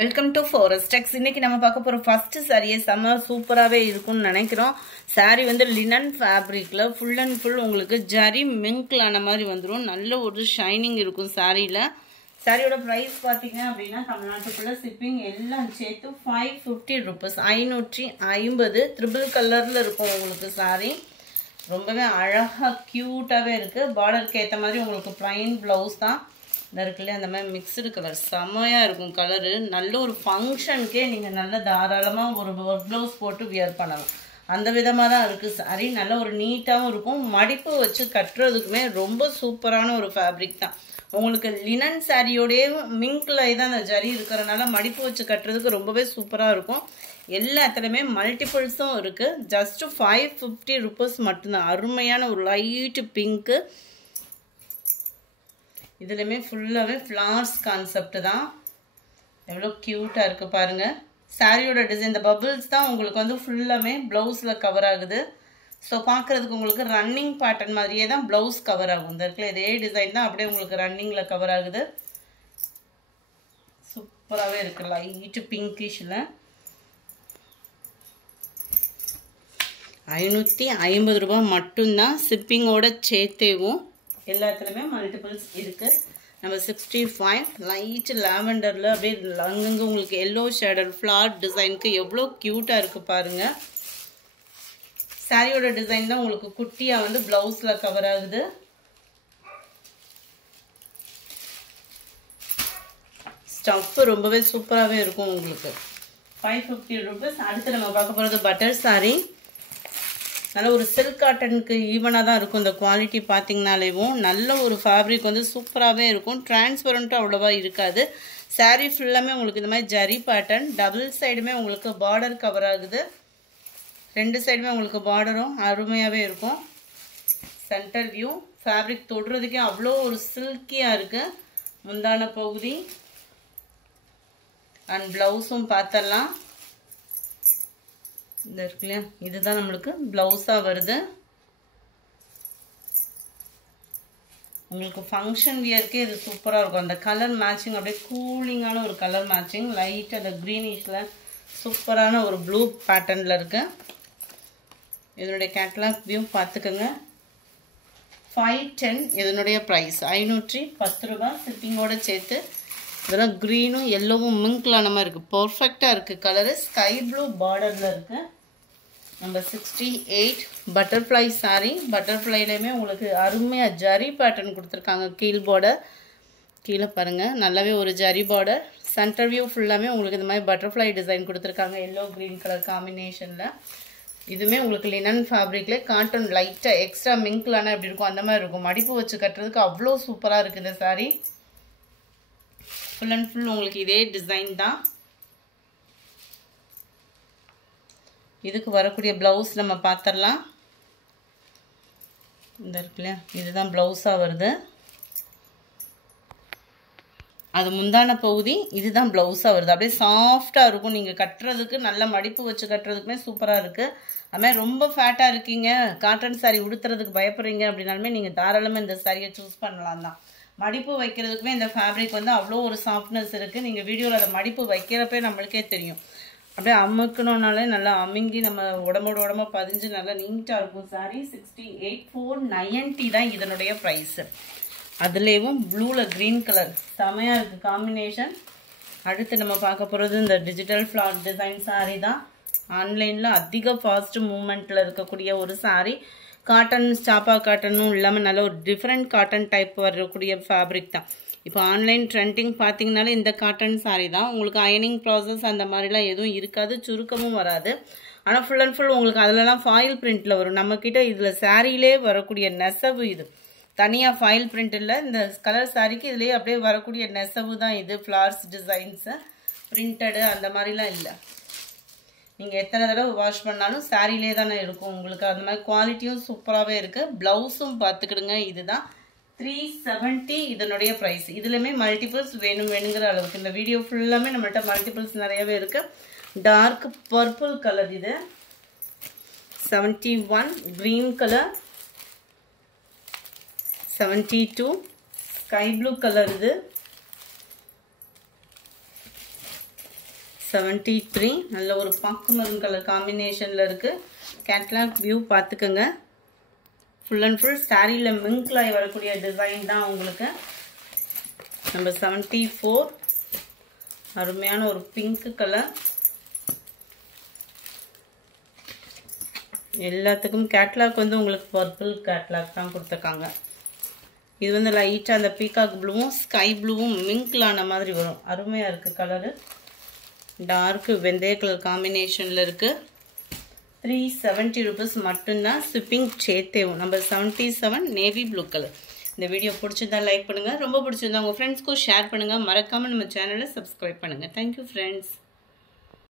Welcome to ஃபாரஸ்டெக்ஸ். இன்னைக்கு நம்ம பார்க்க போற ஃபர்ஸ்ட் சாரியே செம்ம சூப்பராகவே இருக்கும்னு நினைக்கிறோம். சாரி வந்து லினன் ஃபேப்ரிக்ல ஃபுல் அண்ட் ஃபுல் உங்களுக்கு ஜரி மிங்க்லான மாதிரி வந்துடும். நல்ல ஒரு ஷைனிங் இருக்கும் சாரியில். சாரியோட ப்ரைஸ் பார்த்தீங்க அப்படின்னா தமிழ்நாட்டுக்குள்ள ஷிப்பிங் எல்லாம் சேர்த்து 550 ருபீஸ், 550. ட்ரிபிள் கலரில் இருக்கும் உங்களுக்கு சாரி. ரொம்பவே அழகாக க்யூட்டாகவே இருக்குது. பார்டருக்கு ஏற்ற மாதிரி உங்களுக்கு ப்ளைன் ப்ளவுஸ் தான் இருக்குல்ல, அந்த மாதிரி மிக்சடு கலர் செம்மையாக இருக்கும் கலரு. நல்ல ஒரு ஃபங்க்ஷனுக்கே நீங்கள் நல்ல தாராளமாக ஒரு ஒர்க் ப்ளவுஸ் போட்டு வியர் பண்ணலாம். அந்த விதமாக தான் இருக்குது சாரி. நல்ல ஒரு நீட்டாகவும் இருக்கும். மடிப்பு வச்சு கட்டுறதுக்குமே ரொம்ப சூப்பரான ஒரு ஃபேப்ரிக் தான். உங்களுக்கு லினன் சாரியோடைய மிங்க்ல தான் அந்த ஜரி இருக்கிறனால மடிப்பு வச்சு கட்டுறதுக்கு ரொம்பவே சூப்பராக இருக்கும். எல்லாத்துலேயுமே மல்டிபிள்ஸும் இருக்குது. ஜஸ்ட் 550 ருபீஸ் மட்டும்தான். அருமையான ஒரு லைட்டு பிங்க்கு. இதுலையுமே ஃபுல்லாகவே ஃப்ளார்ஸ் கான்செப்ட் தான். எவ்வளோ க்யூட்டாக இருக்குது பாருங்கள். சாரியோட டிசைன் இந்த பபிள்ஸ் தான் உங்களுக்கு வந்து ஃபுல்லாமே ப்ளவுஸில் கவர் ஆகுது. ஸோ பார்க்குறதுக்கு உங்களுக்கு ரன்னிங் பேட்டர்ன் மாதிரியே தான் ப்ளவுஸ் கவர் ஆகும். இந்த இடத்துல இதே டிசைன் தான் அப்படியே உங்களுக்கு ரன்னிங்கில் கவர் ஆகுது. சூப்பராகவே இருக்குது. லைட்டு பிங்கிஷில் 550 ரூபா மட்டும்தான். ஷிப்பிங்கோட சேர்த்தேவும் எல்லாத்துலேயுமே மல்டிபிள்ஸ் இருக்குது. நம்ம 65 லைட் லாவெண்டரில் அப்படியே அங்கங்கே உங்களுக்கு எல்லோ ஷேடர் ஃப்ளார் டிசைனுக்கு எவ்வளோ க்யூட்டாக இருக்குது பாருங்கள். சாரியோட டிசைன் தான் உங்களுக்கு குட்டியாக வந்து ப்ளவுஸில் கவர் ஆகுது. ஸ்டஃப் ரொம்பவே சூப்பராகவே இருக்கும் உங்களுக்கு. 550 ருபீஸ். அடுத்து நம்ம பார்க்க போகிறது பட்டர் சாரி. நல்ல ஒரு சில்க் காட்டனுக்கு ஈவனாக தான் இருக்கும். இந்த குவாலிட்டி பார்த்தீங்கனாலேவும் நல்ல ஒரு ஃபேப்ரிக் வந்து சூப்பராகவே இருக்கும். டிரான்ஸ்பரண்ட்டாக அவ்வளோவா இருக்காது. சாரீ ஃபுல்லாமே உங்களுக்கு இந்த மாதிரி ஜரி பேட்டர்ன். டபுள் சைடுமே உங்களுக்கு பார்டர் கவர் ஆகுது. ரெண்டு சைடுமே உங்களுக்கு பார்டரும் அருமையாகவே இருக்கும். சென்டர் வியூ ஃபேப்ரிக் தொடுறதுக்கே அவ்வளோ ஒரு சில்கியாக இருக்குது. முந்தான பகுதி அண்ட் ப்ளவுஸும் பார்த்தரலாம். இந்த இருக்கு இல்லையா, இதுதான் நம்மளுக்கு ப்ளவுஸாக வருது. உங்களுக்கு ஃபங்க்ஷன் வியர்க்கே இது சூப்பராக இருக்கும். அந்த கலர் மேட்சிங் அப்படியே கூலிங்கான ஒரு கலர் மேட்சிங். லைட் அந்த க்ரீனிஷில் சூப்பரான ஒரு ப்ளூ பேட்டர்னில் இருக்கு. இதனுடைய கேட்லாக் வியூ பார்த்துக்கோங்க. 510 இதனுடைய ப்ரைஸ் 510 ரூபா ஷிப்பிங்கோடு சேர்த்து. இதெல்லாம் க்ரீனும் எல்லோவும் மிங்க்லான மாதிரி இருக்குது. பர்ஃபெக்டாக இருக்குது கலரு. ஸ்கை ப்ளூ பார்டரில் இருக்குது. Number 68 butterfly sari. பட்டர்ஃப்ளைலையுமே உங்களுக்கு அருமையாக ஜரி பேட்டர்ன் கொடுத்துருக்காங்க. கீழ் பார்டர் கீழே பாருங்கள், நல்லாவே ஒரு ஜரி பார்டர். சென்டர் வியூ ஃபுல்லாமே உங்களுக்கு இந்த மாதிரி பட்டர்ஃப்ளை டிசைன் கொடுத்துருக்காங்க. எல்லோ க்ரீன் கலர் காம்பினேஷனில். இதுவுமே உங்களுக்கு லினன் ஃபேப்ரிக்லேயே காட்டன் லைட்டாக எக்ஸ்ட்ரா மிங்க்லான எப்படி இருக்கும் அந்த மாதிரி இருக்கும். மடிப்பு வச்சு கட்டுறதுக்கு அவ்வளோ சூப்பராக இருக்குது இந்த சாரீ. ஃபுல் அண்ட் ஃபுல் உங்களுக்கு இதே டிசைன் தான். இதுக்கு வரக்கூடிய ப்ளவுஸ் நம்ம பார்த்துடலாம். இந்த இருக்கு இல்லையா, இதுதான் ப்ளவுஸாக வருது. அது முந்தான பகுதி, இதுதான் ப்ளவுஸாக வருது. அப்படியே சாஃப்டாக இருக்கும். நீங்கள் கட்டுறதுக்கு நல்ல மடிப்பு வச்சு கட்டுறதுக்குமே சூப்பராக இருக்குது. அதுமாதிரி ரொம்ப ஃபேட்டாக இருக்கீங்க, காட்டன் சாரீ உடுத்துறதுக்கு பயப்படுறீங்க அப்படின்னாலுமே நீங்கள் தாராளமாக இந்த சாரியை சூஸ் பண்ணலாம் தான். மடிப்பு வைக்கிறதுக்குமே இந்த ஃபேப்ரிக் வந்து அவ்வளோ ஒரு சாஃப்ட்னஸ் இருக்குது. நீங்கள் வீடியோவில் அதை மடிப்பு வைக்கிறப்பே நம்மளுக்கே தெரியும். அப்படியே அமுக்கணுன்னாலே நல்லா அமுங்கி நம்ம உடம்பு பதிஞ்சு நல்லா நீட்டாக இருக்கும் சாரீ. 68,490 தான் இதனுடைய ப்ரைஸு. அதுலேயும் ப்ளூவில் க்ரீன் கலர் செமையாக இருக்குது காம்பினேஷன். அடுத்து நம்ம பார்க்க போகிறது இந்த டிஜிட்டல் ஃப்ளார் டிசைன் சாரீ தான். ஆன்லைனில் அதிக ஃபாஸ்ட் மூமெண்ட்டில் இருக்கக்கூடிய ஒரு சாரீ. காட்டன் ஸ்டாப்பா காட்டனும் இல்லாமல் நல்ல ஒரு டிஃப்ரெண்ட் காட்டன் டைப் வரக்கூடிய ஃபேப்ரிக் தான். இப்போ ஆன்லைன் ட்ரெண்டிங் பார்த்தீங்கனாலே இந்த காட்டன் சாரீ தான். உங்களுக்கு அயனிங் ப்ராசஸ் அந்த மாதிரிலாம் எதுவும் இருக்காது, சுருக்கமும் வராது. ஆனால் ஃபுல் அண்ட் ஃபுல் உங்களுக்கு அதிலலாம் ஃபாயில் பிரிண்டில் வரும். நம்மக்கிட்ட இதில் சாரியிலே வரக்கூடிய நெசவு இது. தனியாக ஃபாயில் பிரிண்ட் இல்லை. இந்த கலர் சாரீக்கு இதுலேயே அப்படியே வரக்கூடிய நெசவு தான் இது. ஃப்ளார்ஸ் டிசைன்ஸு பிரிண்டடு அந்த மாதிரிலாம் இல்லை. நீங்கள் எத்தனை தடவை வாஷ் பண்ணாலும் சாரியிலே தானே இருக்கும் உங்களுக்கு. அந்த மாதிரி குவாலிட்டியும் சூப்பராகவே இருக்குது. ப்ளவுஸும் பார்த்துக்கிடுங்க. இதுதான் 370 இதனுடைய ப்ரைஸ். இதுலையுமே மல்டிபிள்ஸ் வேணுங்கிற அளவுக்கு. இந்த வீடியோ ஃபுல்லாமே நம்மள்கிட்ட மல்டிபிள்ஸ் நிறையவே இருக்குது. டார்க் பர்பிள் கலர் இது. 71 green colour. 72 sky blue colour இது. 73 நல்ல ஒரு பாக்கு மெரூன் கலர் காம்பினேஷனில் இருக்குது. கேட்லாக் வியூ பார்த்துக்கோங்க. ஃபுல் அண்ட் ஃபுல் சாரியில் மிங்க்லாய் வரக்கூடிய டிசைன் தான் உங்களுக்கு. நம்பர் 74 அருமையான ஒரு பிங்க் கலர். எல்லாத்துக்கும் கேட்லாக் வந்து உங்களுக்கு பர்பிள் கேட்லாக் தான் கொடுத்துருக்காங்க. இது வந்து லைட்டாக அந்த பீகாக் ப்ளூவும் ஸ்கை ப்ளூவும் மிங்க்லான மாதிரி வரும். அருமையாக இருக்குது கலரு. டார்க்கு வெந்தய கலர் காம்பினேஷனில் இருக்குது. 370 rupees மட்டும்தான். ஷிப்பிங் சேர்த்தேவும். Number 77 navy blue colour. இந்த வீடியோ பிடிச்சிருந்தா லைக் பண்ணுங்கள். ரொம்ப பிடிச்சிருந்தா உங்கள் ஃப்ரெண்ட்ஸ்க்கும் ஷேர் பண்ணுங்கள். மறக்காமல் நம்ம சேனலை சப்ஸ்கிரைப் பண்ணுங்கள். Thank you friends.